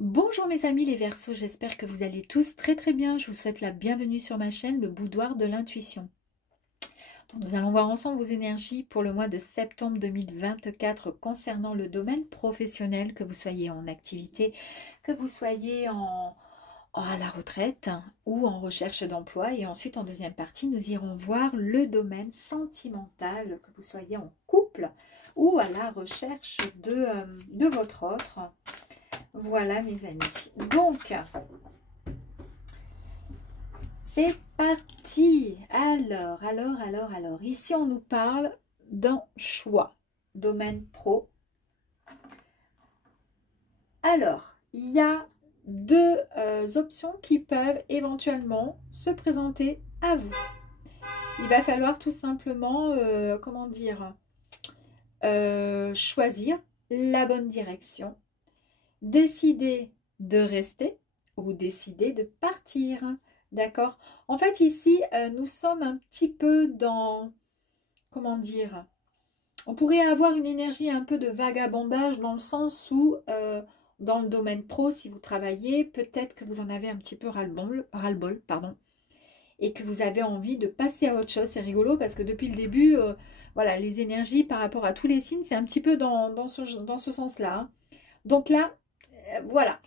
Bonjour mes amis les Verseaux, j'espère que vous allez tous très très bien. Je vous souhaite la bienvenue sur ma chaîne, le boudoir de l'intuition. Donc, nous allons voir ensemble vos énergies pour le mois de septembre 2024 concernant le domaine professionnel, que vous soyez en activité, que vous soyez à la retraite ou en recherche d'emploi. Et ensuite en deuxième partie, nous irons voir le domaine sentimental, que vous soyez en couple ou à la recherche de votre autre. Voilà mes amis. Donc, c'est parti. Alors. Ici, on nous parle d'un choix. Domaine pro. Alors, il y a deux options qui peuvent éventuellement se présenter à vous. Il va falloir tout simplement, choisir la bonne direction. Décider de rester ou décider de partir. D'accord? En fait, ici, nous sommes un petit peu dans, on pourrait avoir une énergie un peu de vagabondage dans le sens où, dans le domaine pro, si vous travaillez, peut-être que vous en avez un petit peu ras-le-bol, pardon, et que vous avez envie de passer à autre chose. C'est rigolo parce que depuis le début, voilà, les énergies par rapport à tous les signes, c'est un petit peu dans ce sens-là. Hein. Donc là, voilà.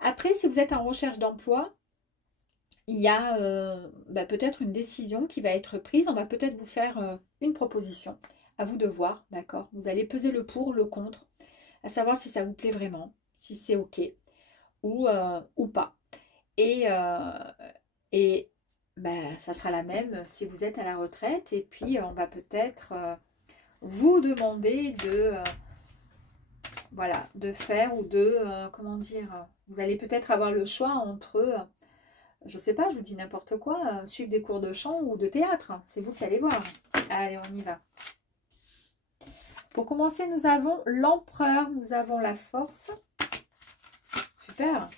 Après, si vous êtes en recherche d'emploi, il y a peut-être une décision qui va être prise. On va peut-être vous faire une proposition. À vous de voir, d'accord? Vous allez peser le pour, le contre, à savoir si ça vous plaît vraiment, si c'est OK ou pas. Et ça sera la même si vous êtes à la retraite. Et puis, on va peut-être vous demander de faire ou vous allez peut-être avoir le choix entre, je sais pas, je vous dis n'importe quoi, suivre des cours de chant ou de théâtre. C'est vous qui allez voir. Allez, on y va. Pour commencer, nous avons l'empereur, nous avons la force. Super.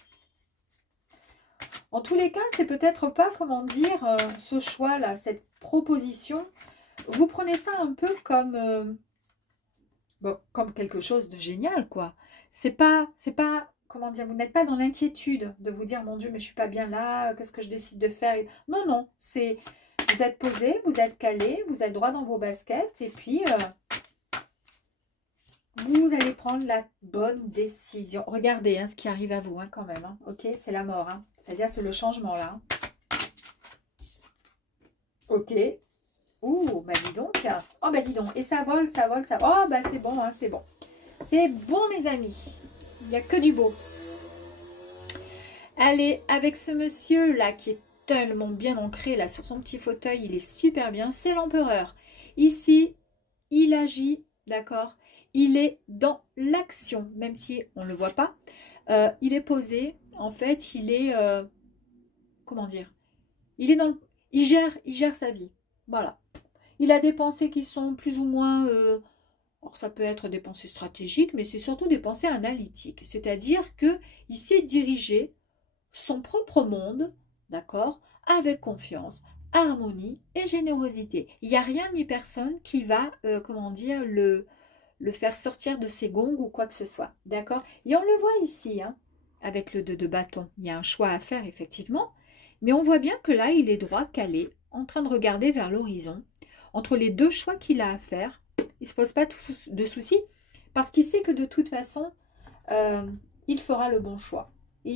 En tous les cas, c'est peut-être pas, ce choix-là, cette proposition. Vous prenez ça un peu comme quelque chose de génial, quoi. C'est pas, vous n'êtes pas dans l'inquiétude de vous dire, mon Dieu, mais je suis pas bien là, qu'est-ce que je décide de faire? Non, non, vous êtes posé, vous êtes calé, vous êtes droit dans vos baskets, et puis vous allez prendre la bonne décision. Regardez ce qui arrive à vous, quand même. Hein. Ok, c'est la mort, c'est-à-dire c'est le changement là. Ok. Ouh, bah dis donc. Oh, bah dis donc. Et ça vole, ça vole, ça... Oh, bah c'est bon, c'est bon. C'est bon, mes amis. Il n'y a que du beau. Allez, avec ce monsieur-là qui est tellement bien ancré là sur son petit fauteuil, il est super bien. C'est l'empereur. Ici, il agit, d'accord? Il est dans l'action, même si on ne le voit pas. Il est posé. En fait, il est... il est dans le... il gère sa vie. Voilà. Il a des pensées qui sont plus ou moins... alors ça peut être des pensées stratégiques, mais c'est surtout des pensées analytiques. C'est-à-dire qu'il sait diriger son propre monde, d'accord, avec confiance, harmonie et générosité. Il n'y a rien ni personne qui va, le faire sortir de ses gongs ou quoi que ce soit, d'accord. Et on le voit ici, avec le 2 de bâton. Il y a un choix à faire, effectivement, mais on voit bien que là, il est droit, calé, en train de regarder vers l'horizon. Entre les deux choix qu'il a à faire, il ne se pose pas de soucis, parce qu'il sait que de toute façon, il fera le bon choix. Et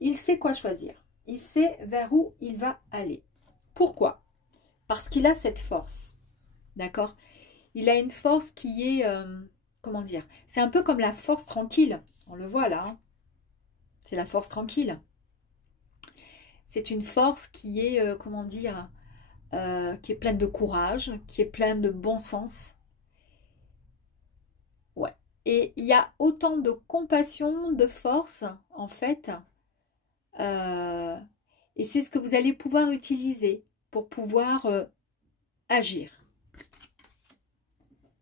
il sait quoi choisir. Il sait vers où il va aller. Pourquoi? Parce qu'il a cette force. D'accord? Il a une force qui est... c'est un peu comme la force tranquille. On le voit là. C'est la force tranquille. C'est une force qui est, qui est pleine de courage, qui est pleine de bon sens. Ouais. Et il y a autant de compassion, de force, en fait. Et c'est ce que vous allez pouvoir utiliser pour pouvoir agir.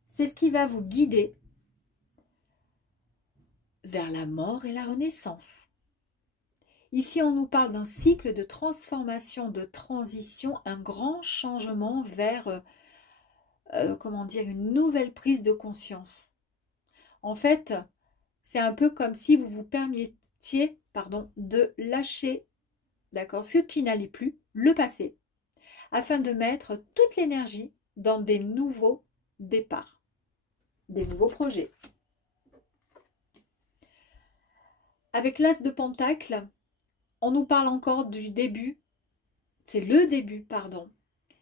C'est ce qui va vous guider vers la mort et la renaissance. Ici, on nous parle d'un cycle de transformation, de transition, un grand changement vers, une nouvelle prise de conscience. En fait, c'est un peu comme si vous vous permettiez, pardon, de lâcher, d'accord, ce qui n'allait plus, le passé, afin de mettre toute l'énergie dans des nouveaux départs, des nouveaux projets. Avec l'As de Pentacle, on nous parle encore du début, c'est le début, pardon.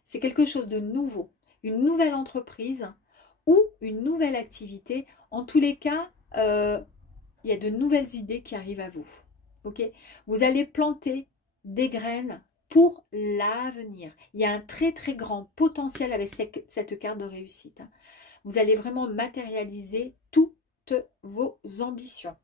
C'est quelque chose de nouveau, une nouvelle entreprise ou une nouvelle activité. En tous les cas, il y a de nouvelles idées qui arrivent à vous. Okay, vous allez planter des graines pour l'avenir. Il y a un très très grand potentiel avec cette carte de réussite. Vous allez vraiment matérialiser toutes vos ambitions.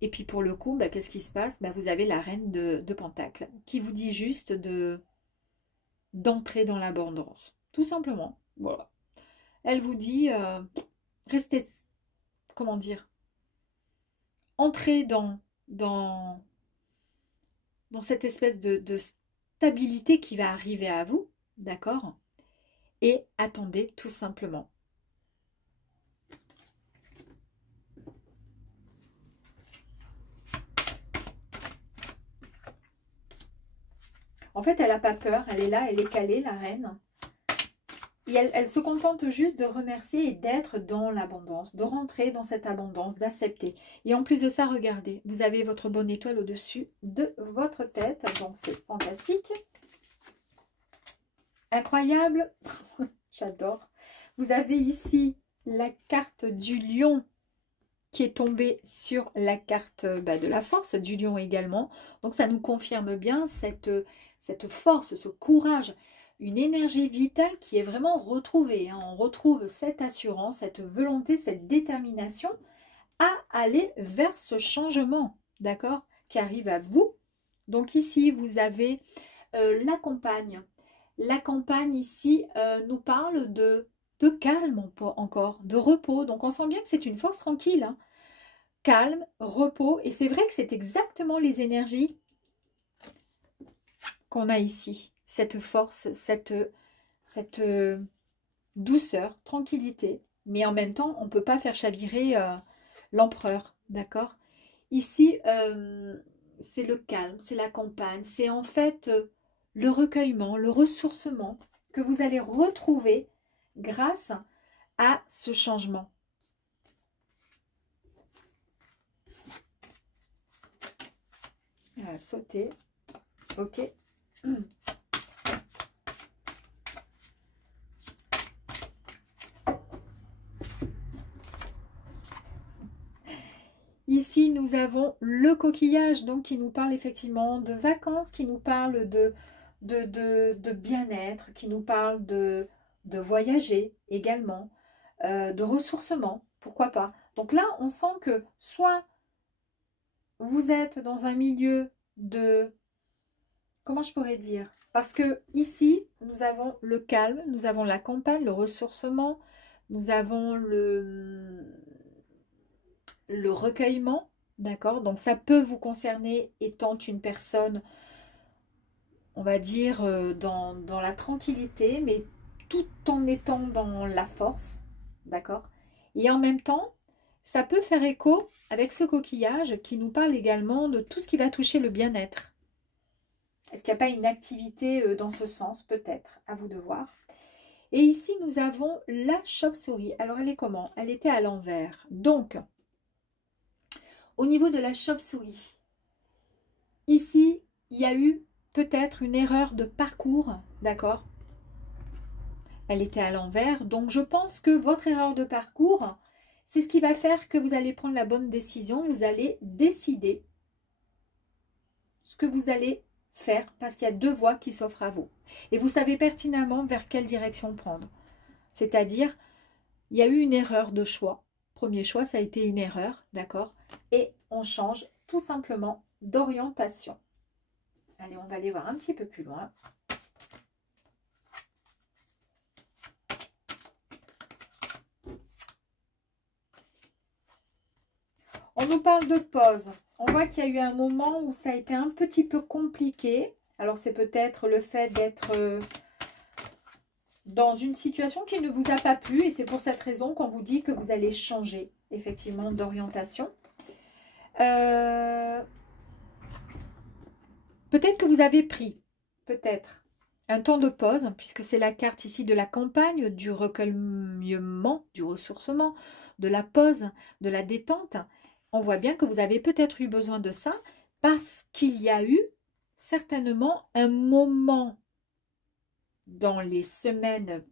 Et puis pour le coup, qu'est-ce qui se passe? Vous avez la reine de Pentacle qui vous dit juste d'entrer dans l'abondance. Tout simplement. Voilà. Elle vous dit, restez, comment dire, entrez dans cette espèce de stabilité qui va arriver à vous, d'accord? Et attendez tout simplement. En fait, elle n'a pas peur, elle est là, elle est calée, la reine. Et elle se contente juste de remercier et d'être dans l'abondance, de rentrer dans cette abondance, d'accepter. Et en plus de ça, regardez, vous avez votre bonne étoile au-dessus de votre tête, donc c'est fantastique. Incroyable, j'adore. Vous avez ici la carte du lion qui est tombée sur la carte de la force, du lion également. Donc ça nous confirme bien cette force, ce courage, une énergie vitale qui est vraiment retrouvée. On retrouve cette assurance, cette volonté, cette détermination à aller vers ce changement, d'accord, qui arrive à vous. Donc ici, vous avez la campagne. La campagne ici nous parle de calme encore, de repos. Donc on sent bien que c'est une force tranquille, hein. Calme, repos. Et c'est vrai que c'est exactement les énergies qu'on a ici. Cette force, cette douceur, tranquillité. Mais en même temps, on ne peut pas faire chavirer l'empereur, d'accord? Ici, c'est le calme, c'est la campagne. C'est en fait le recueillement, le ressourcement que vous allez retrouver grâce à ce changement. Elle va sauter. Ok. Ici, nous avons le coquillage, donc qui nous parle effectivement de vacances, qui nous parle de bien-être, qui nous parle de voyager également, de ressourcement, pourquoi pas. Donc là, on sent que soit vous êtes dans un milieu de... Comment je pourrais dire? Parce que ici, nous avons le calme, nous avons la campagne, le ressourcement, nous avons le recueillement, d'accord? Donc ça peut vous concerner étant une personne, on va dire, dans la tranquillité, mais tout en étant dans la force, d'accord? Et en même temps, ça peut faire écho avec ce coquillage qui nous parle également de tout ce qui va toucher le bien-être. Est-ce qu'il n'y a pas une activité dans ce sens? Peut-être, à vous de voir. Et ici, nous avons la chauve-souris. Alors, elle est comment? Elle était à l'envers. Donc, au niveau de la chauve-souris, ici, il y a eu peut-être une erreur de parcours, d'accord? Elle était à l'envers. Donc, je pense que votre erreur de parcours, c'est ce qui va faire que vous allez prendre la bonne décision. Vous allez décider ce que vous allez faire parce qu'il y a deux voies qui s'offrent à vous. Et vous savez pertinemment vers quelle direction prendre. C'est-à-dire, il y a eu une erreur de choix. Premier choix, ça a été une erreur, d'accord? Et on change tout simplement d'orientation. Allez, on va aller voir un petit peu plus loin. On nous parle de pause. On voit qu'il y a eu un moment où ça a été un petit peu compliqué. Alors, c'est peut-être le fait d'être dans une situation qui ne vous a pas plu. Et c'est pour cette raison qu'on vous dit que vous allez changer, effectivement, d'orientation. Peut-être que vous avez pris, peut-être, un temps de pause, puisque c'est la carte ici de la campagne, du recueillement, du ressourcement, de la pause, de la détente. On voit bien que vous avez peut-être eu besoin de ça, parce qu'il y a eu certainement un moment dans les semaines,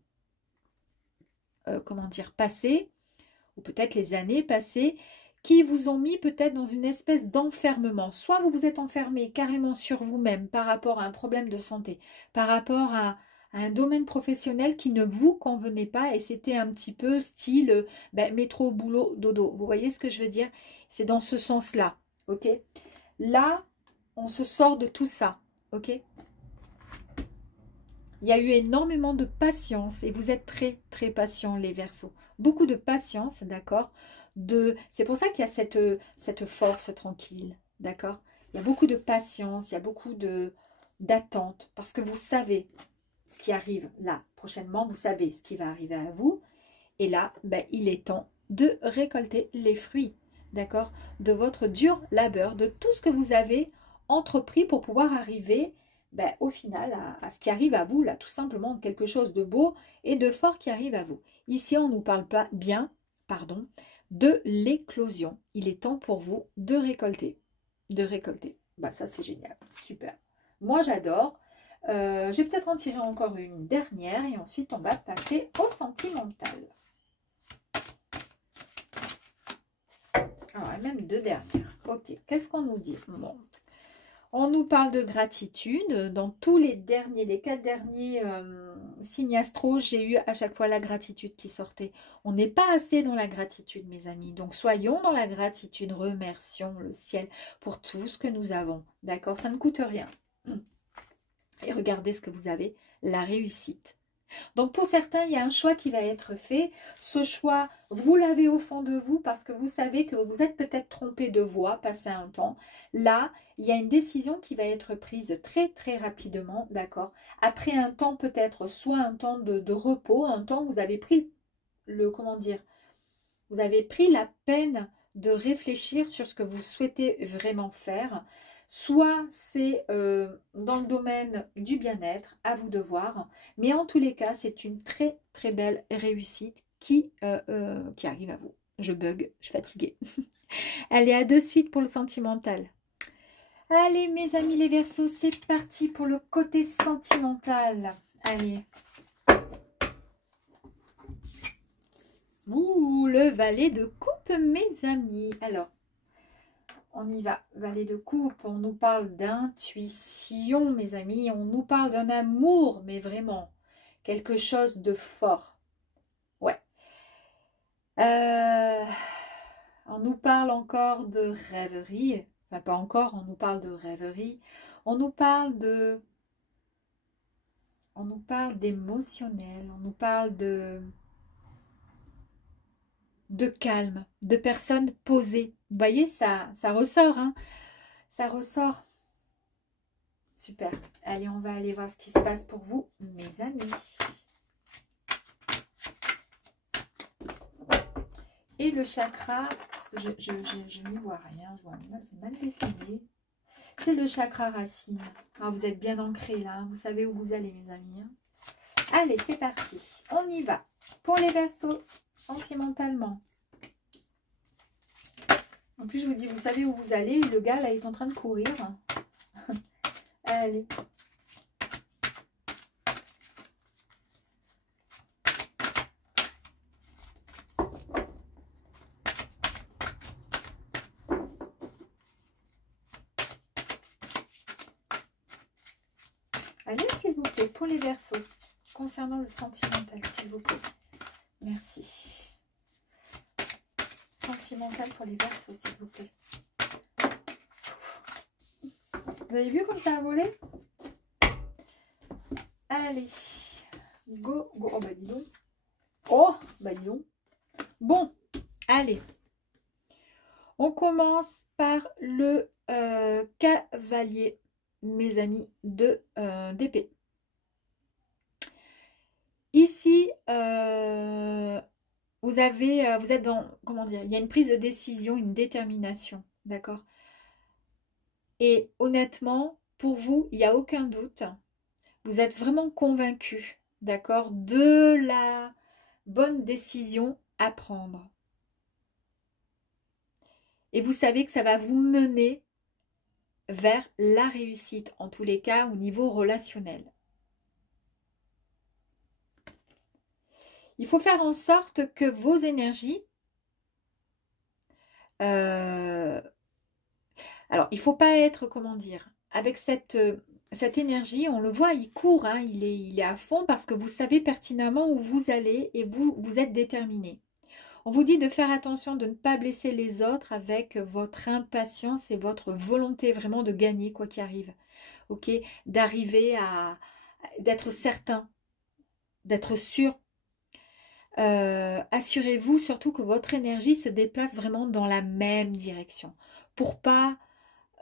comment dire, passées, ou peut-être les années passées, qui vous ont mis peut-être dans une espèce d'enfermement. Soit vous vous êtes enfermé carrément sur vous-même par rapport à un problème de santé, par rapport à un domaine professionnel qui ne vous convenait pas et c'était un petit peu style métro, boulot, dodo. Vous voyez ce que je veux dire? C'est dans ce sens-là, ok? Là, on se sort de tout ça, ok? Il y a eu énormément de patience et vous êtes très, très patients, les Verseaux. Beaucoup de patience, d'accord? C'est pour ça qu'il y a cette force tranquille, d'accord? Il y a beaucoup de patience, il y a beaucoup d'attente, parce que vous savez ce qui arrive là. Prochainement, vous savez ce qui va arriver à vous. Et là, il est temps de récolter les fruits, d'accord? De votre dur labeur, de tout ce que vous avez entrepris pour pouvoir arriver au final à ce qui arrive à vous, là, tout simplement quelque chose de beau et de fort qui arrive à vous. Ici, on ne nous parle pas bien, pardon, de l'éclosion. Il est temps pour vous de récolter. De récolter. Ça, c'est génial. Super. Moi, j'adore. Je vais peut-être en tirer encore une dernière et ensuite, on va passer au sentimental. Alors, même deux dernières. Ok. Qu'est-ce qu'on nous dit? Bon. On nous parle de gratitude. Dans tous les 4 derniers signes astro, j'ai eu à chaque fois la gratitude qui sortait. On n'est pas assez dans la gratitude, mes amis. Donc, soyons dans la gratitude. Remercions le ciel pour tout ce que nous avons. D'accord? Ça ne coûte rien. Et regardez ce que vous avez. La réussite. Donc, pour certains, il y a un choix qui va être fait. Ce choix, vous l'avez au fond de vous parce que vous savez que vous êtes peut-être trompé de voie, passé un temps. Là, il y a une décision qui va être prise très, très rapidement, d'accord? Après un temps peut-être, soit un temps de repos, un temps où vous avez pris comment dire? Vous avez pris la peine de réfléchir sur ce que vous souhaitez vraiment faire. Soit c'est dans le domaine du bien-être, à vous de voir. Mais en tous les cas, c'est une très très belle réussite qui arrive à vous. Je bug, je suis fatiguée. Allez, à de suite pour le sentimental. Allez, mes amis les Verseaux, c'est parti pour le côté sentimental. Allez. Ouh, le valet de coupe, mes amis. Alors, on y va, valet de coupe, on nous parle d'intuition, mes amis, on nous parle d'un amour, mais vraiment, quelque chose de fort. Ouais. On nous parle encore de rêverie, enfin pas encore, on nous parle de rêverie, on nous parle d'émotionnel, on nous parle de calme, de personnes posées. Vous voyez, ça ressort, hein? Ça ressort. Super. Allez, on va aller voir ce qui se passe pour vous, mes amis. Et le chakra, parce que je n'y vois rien, je vois c'est mal dessiné. C'est le chakra racine. Ah, vous êtes bien ancrés là, hein, vous savez où vous allez, mes amis. Hein. Allez, c'est parti. On y va. Pour les Verseaux, sentimentalement. En plus, je vous dis, vous savez où vous allez. Le gars, là, est en train de courir. Allez. Allez, s'il vous plaît, pour les Verseaux, concernant le sentimental, s'il vous plaît. Merci. Sentimental pour les Verseaux, s'il vous plaît. Vous avez vu comme ça a volé? Allez. Go, go. Oh, bah dis donc. Oh, bah dis donc. Bon, allez. On commence par le cavalier, mes amis, d'épée. Ici, vous êtes dans, comment dire, il y a une prise de décision, une détermination, d'accord? Et honnêtement, pour vous, il n'y a aucun doute, vous êtes vraiment convaincu, d'accord, de la bonne décision à prendre. Et vous savez que ça va vous mener vers la réussite, en tous les cas au niveau relationnel. Il faut faire en sorte que vos énergies... alors, il ne faut pas être, comment dire, avec cette énergie, on le voit, il court, hein, il est à fond parce que vous savez pertinemment où vous allez et vous êtes déterminé. On vous dit de faire attention de ne pas blesser les autres avec votre impatience et votre volonté vraiment de gagner quoi qu'il arrive. Ok, d'arriver à d'être certain, d'être sûr. Assurez-vous surtout que votre énergie se déplace vraiment dans la même direction pour pas,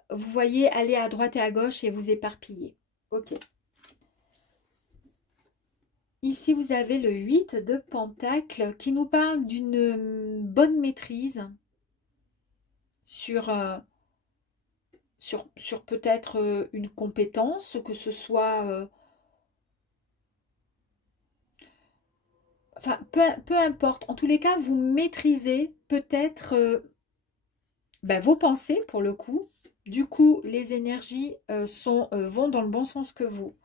vous voyez, aller à droite et à gauche et vous éparpiller. Ok. Ici, vous avez le 8 de Pentacle qui nous parle d'une bonne maîtrise sur, sur peut-être une compétence, que ce soit... enfin, peu importe. En tous les cas, vous maîtrisez peut-être vos pensées, pour le coup. Du coup, les énergies vont dans le bon sens que vous.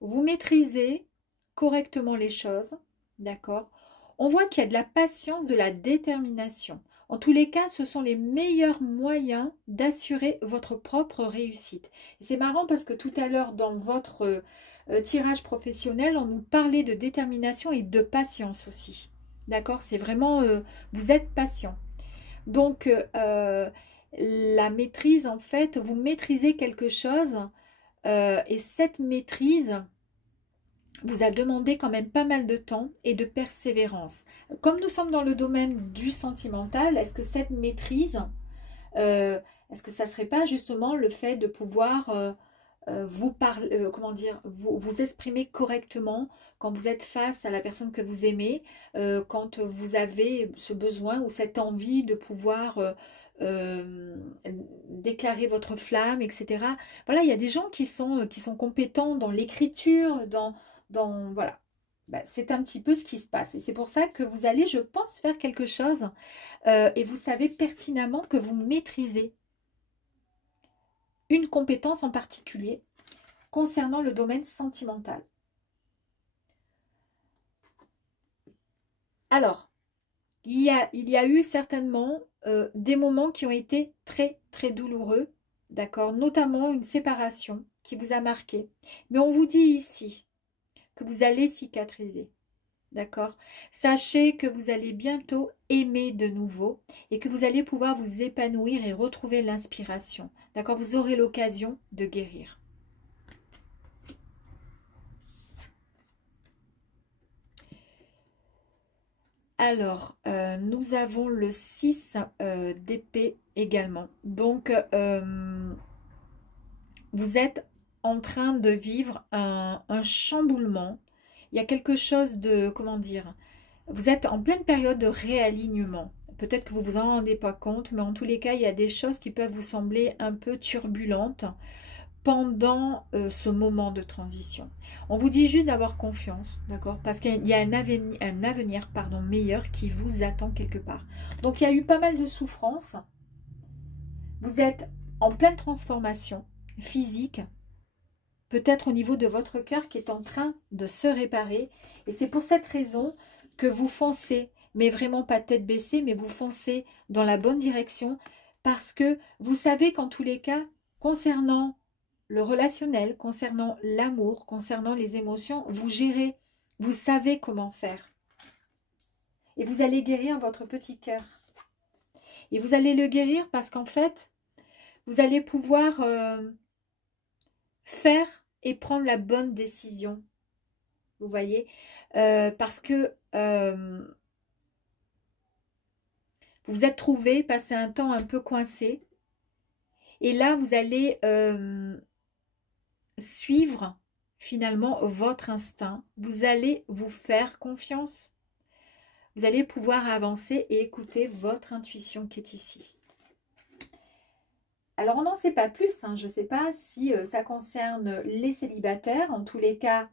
Vous maîtrisez correctement les choses, d'accord? On voit qu'il y a de la patience, de la détermination. En tous les cas, ce sont les meilleurs moyens d'assurer votre propre réussite. C'est marrant parce que tout à l'heure, dans votre tirage professionnel, on nous parlait de détermination et de patience aussi. D'accord? C'est vraiment, vous êtes patient. Donc, la maîtrise, en fait, vous maîtrisez quelque chose et cette maîtrise vous a demandé quand même pas mal de temps et de persévérance. Comme nous sommes dans le domaine du sentimental, est-ce que cette maîtrise, est-ce que ça ne serait pas justement le fait de pouvoir vous parler, comment dire, vous exprimer correctement quand vous êtes face à la personne que vous aimez, quand vous avez ce besoin ou cette envie de pouvoir déclarer votre flamme, etc. Voilà, il y a des gens qui sont compétents dans l'écriture, voilà. Ben, c'est un petit peu ce qui se passe. Et c'est pour ça que vous allez, je pense, faire quelque chose et vous savez pertinemment que vous maîtrisez une compétence en particulier concernant le domaine sentimental. Alors, il y a eu certainement des moments qui ont été très, très douloureux, d'accord? Notamment une séparation qui vous a marqué. Mais on vous dit ici que vous allez cicatriser, d'accord? Sachez que vous allez bientôt aimer de nouveau et que vous allez pouvoir vous épanouir et retrouver l'inspiration, d'accord? Vous aurez l'occasion de guérir. Alors, nous avons le 6 d'épée également. Donc, vous êtes en train de vivre un chamboulement. Il y a quelque chose de, comment dire, vous êtes en pleine période de réalignement. Peut-être que vous ne vous en rendez pas compte, mais en tous les cas, il y a des choses qui peuvent vous sembler un peu turbulentes pendant ce moment de transition. On vous dit juste d'avoir confiance, d'accord? Parce qu'il y a un avenir pardon, meilleur qui vous attend quelque part. Donc, il y a eu pas mal de souffrances. Vous êtes en pleine transformation physique, peut-être au niveau de votre cœur qui est en train de se réparer. Et c'est pour cette raison que vous foncez, mais vraiment pas tête baissée, mais vous foncez dans la bonne direction parce que vous savez qu'en tous les cas, concernant le relationnel, concernant l'amour, concernant les émotions, vous gérez, vous savez comment faire. Et vous allez guérir votre petit cœur. Et vous allez le guérir parce qu'en fait, vous allez pouvoir faire et prendre la bonne décision. Vous voyez, parce que vous vous êtes trouvé, passé un temps un peu coincé. Et là, vous allez suivre finalement votre instinct. Vous allez vous faire confiance. Vous allez pouvoir avancer et écouter votre intuition qui est ici. Alors, on n'en sait pas plus. Hein. Je ne sais pas si ça concerne les célibataires. En tous les cas,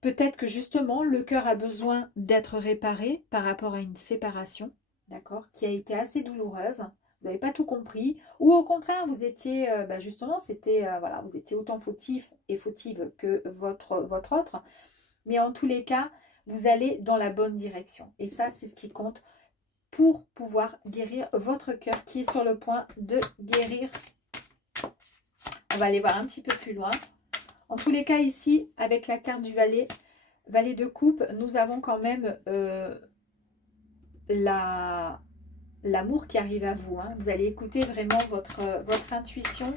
peut-être que justement, le cœur a besoin d'être réparé par rapport à une séparation, d'accord, qui a été assez douloureuse. Vous n'avez pas tout compris. Ou au contraire, vous étiez, justement, c'était, voilà, vous étiez autant fautif et fautive que votre autre. Mais en tous les cas, vous allez dans la bonne direction. Et ça, c'est ce qui compte pour pouvoir guérir votre cœur qui est sur le point de guérir. On va aller voir un petit peu plus loin. En tous les cas, ici, avec la carte du valet de coupe, nous avons quand même l'amour qui arrive à vous. Hein. Vous allez écouter vraiment votre intuition.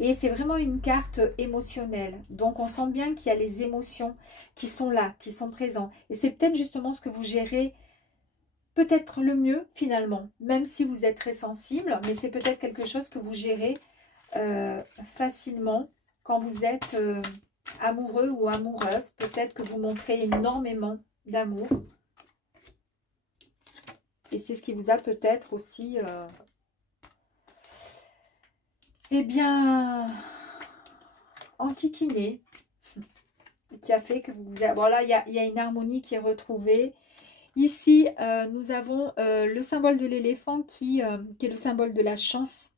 Et c'est vraiment une carte émotionnelle. Donc, on sent bien qu'il y a les émotions qui sont là, qui sont présentes. Et c'est peut-être justement ce que vous gérez peut-être le mieux finalement, même si vous êtes très sensible, mais c'est peut-être quelque chose que vous gérez facilement quand vous êtes amoureux ou amoureuse. Peut-être que vous montrez énormément d'amour. Et c'est ce qui vous a peut-être aussi, eh bien, enquiquiné, qui a fait que vous... Voilà, il y a une harmonie qui est retrouvée. Ici, nous avons le symbole de l'éléphant qui est le symbole de la chance.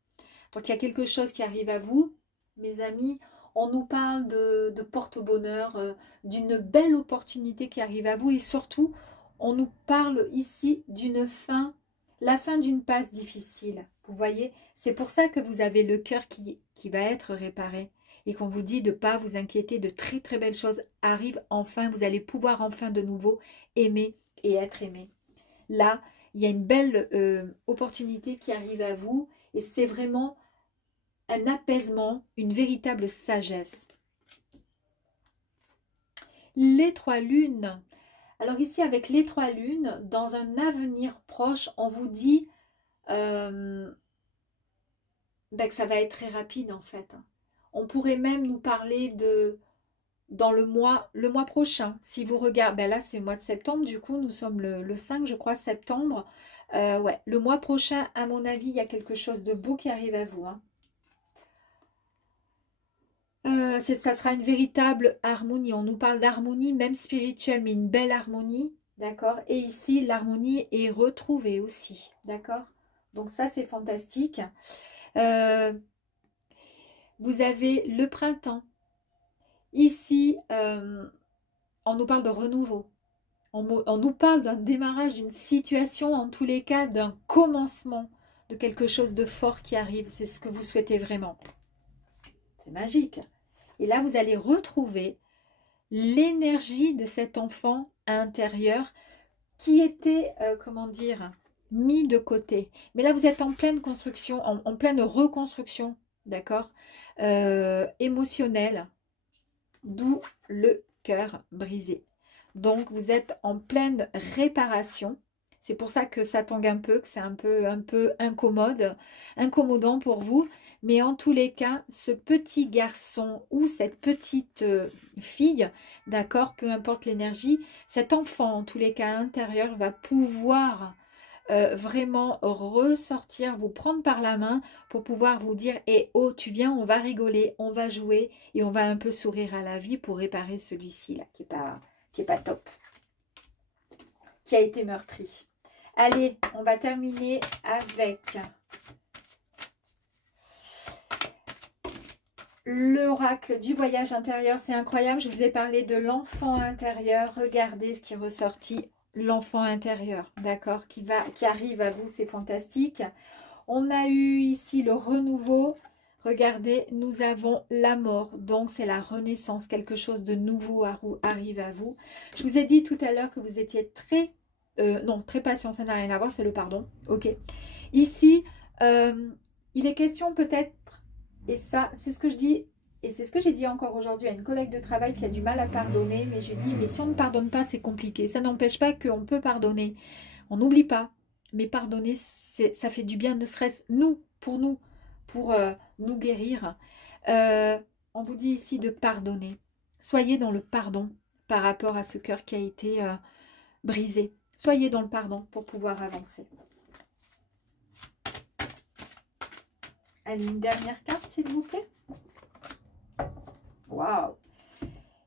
Donc, il y a quelque chose qui arrive à vous, mes amis. On nous parle de porte-bonheur, d'une belle opportunité qui arrive à vous. Et surtout, on nous parle ici d'une fin, la fin d'une passe difficile. Vous voyez, c'est pour ça que vous avez le cœur qui va être réparé. Et qu'on vous dit de ne pas vous inquiéter, de très très belles choses arrivent enfin. Vous allez pouvoir enfin de nouveau aimer et être aimé. Là, il y a une belle opportunité qui arrive à vous et c'est vraiment un apaisement, une véritable sagesse. Les 3 lunes. Alors ici, avec les 3 lunes, dans un avenir proche, on vous dit que ça va être très rapide en fait. On pourrait même nous parler de... dans le mois prochain, si vous regardez, là c'est le mois de septembre, du coup nous sommes le 5 je crois septembre, ouais, le mois prochain à mon avis il y a quelque chose de beau qui arrive à vous. Hein. Ça sera une véritable harmonie, on nous parle d'harmonie même spirituelle, mais une belle harmonie, d'accord, et ici l'harmonie est retrouvée aussi, d'accord, donc ça c'est fantastique. Vous avez le printemps. Ici, on nous parle de renouveau. On nous parle d'un démarrage, d'une situation, en tous les cas, d'un commencement, de quelque chose de fort qui arrive. C'est ce que vous souhaitez vraiment. C'est magique. Et là, vous allez retrouver l'énergie de cet enfant intérieur qui était, comment dire, mis de côté. Mais là, vous êtes en pleine construction, en pleine reconstruction, d'accord, émotionnelle. D'où le cœur brisé. Donc, vous êtes en pleine réparation. C'est pour ça que ça tangue un peu, que c'est un peu incommodant pour vous. Mais en tous les cas, ce petit garçon ou cette petite fille, d'accord, peu importe l'énergie, cet enfant, en tous les cas intérieur, va pouvoir vraiment ressortir, vous prendre par la main pour pouvoir vous dire eh oh tu viens, on va rigoler, on va jouer et on va un peu sourire à la vie pour réparer celui-ci là qui est pas top, qui a été meurtri. Allez, on va terminer avec l'oracle du voyage intérieur. C'est incroyable, je vous ai parlé de l'enfant intérieur. Regardez ce qui est ressorti. L'enfant intérieur, d'accord, qui arrive à vous, c'est fantastique. On a eu ici le renouveau. Regardez, nous avons la mort, donc c'est la renaissance, quelque chose de nouveau arrive à vous. Je vous ai dit tout à l'heure que vous étiez très patient, ça n'a rien à voir, c'est le pardon. Ok. Ici, il est question peut-être, et ça, c'est ce que je dis. Et c'est ce que j'ai dit encore aujourd'hui à une collègue de travail qui a du mal à pardonner. Mais je dis, mais si on ne pardonne pas, c'est compliqué. Ça n'empêche pas qu'on peut pardonner. On n'oublie pas. Mais pardonner, ça fait du bien, ne serait-ce pour nous guérir. On vous dit ici de pardonner. Soyez dans le pardon par rapport à ce cœur qui a été brisé. Soyez dans le pardon pour pouvoir avancer. Allez, une dernière carte, s'il vous plaît. Waouh!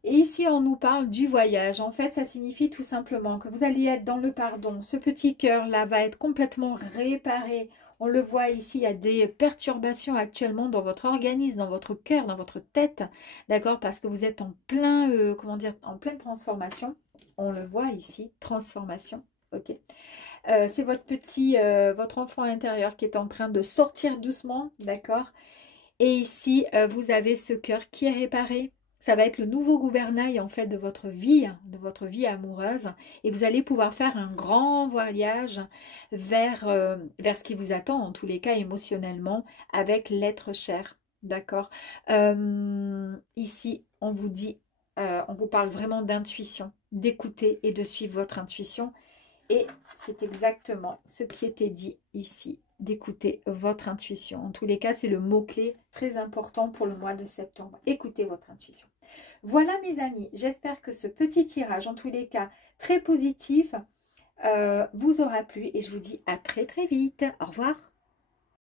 Et ici, on nous parle du voyage. En fait, ça signifie tout simplement que vous allez être dans le pardon. Ce petit cœur-là va être complètement réparé. On le voit ici, il y a des perturbations actuellement dans votre organisme, dans votre cœur, dans votre tête. D'accord? Parce que vous êtes en plein, comment dire, en pleine transformation. On le voit ici, transformation. Ok. C'est votre enfant intérieur qui est en train de sortir doucement. D'accord? Et ici, vous avez ce cœur qui est réparé. Ça va être le nouveau gouvernail en fait de votre vie amoureuse. Et vous allez pouvoir faire un grand voyage vers ce qui vous attend, en tous les cas émotionnellement, avec l'être cher. D'accord. Ici, on vous dit, on vous parle vraiment d'intuition, d'écouter et de suivre votre intuition. Et c'est exactement ce qui était dit ici, d'écouter votre intuition. En tous les cas, c'est le mot-clé très important pour le mois de septembre. Écoutez votre intuition. Voilà mes amis, j'espère que ce petit tirage, en tous les cas très positif, vous aura plu et je vous dis à très très vite. Au revoir.